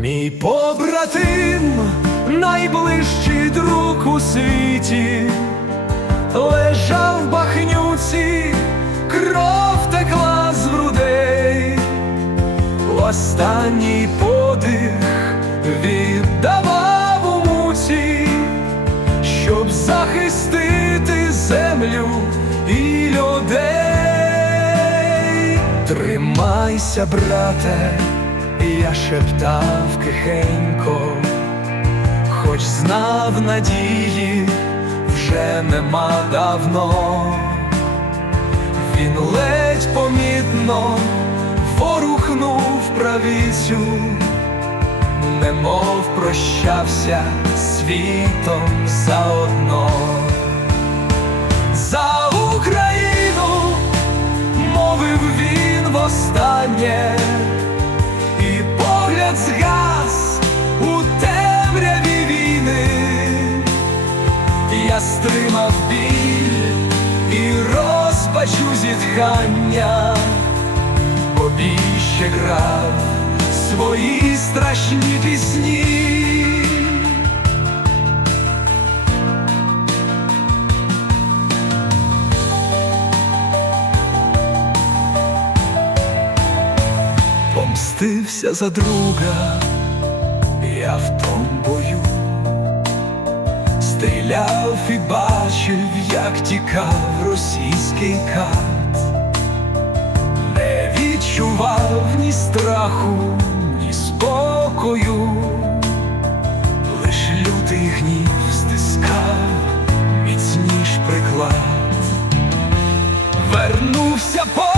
Мій побратим, найближчий друг у світі, лежав в бахнюці, кров текла з грудей, останній подих віддавав у муці, щоб захистити землю і людей. Тримайся, брате, я шептав тихенько, хоч знав надії вже нема давно. Він ледь помітно ворухнув правицю, немов прощався світом заодно. За Україну мовив він востаннє, Я стримав біль і розпачу зітхання, бо бій ще грав свої страшні пісні. Помстився за друга, я в гуляв і бачив, як тікав російський кат, не відчував ні страху, ні спокою, лиш лютий гнів стискав міцніш приклад, вернувся по.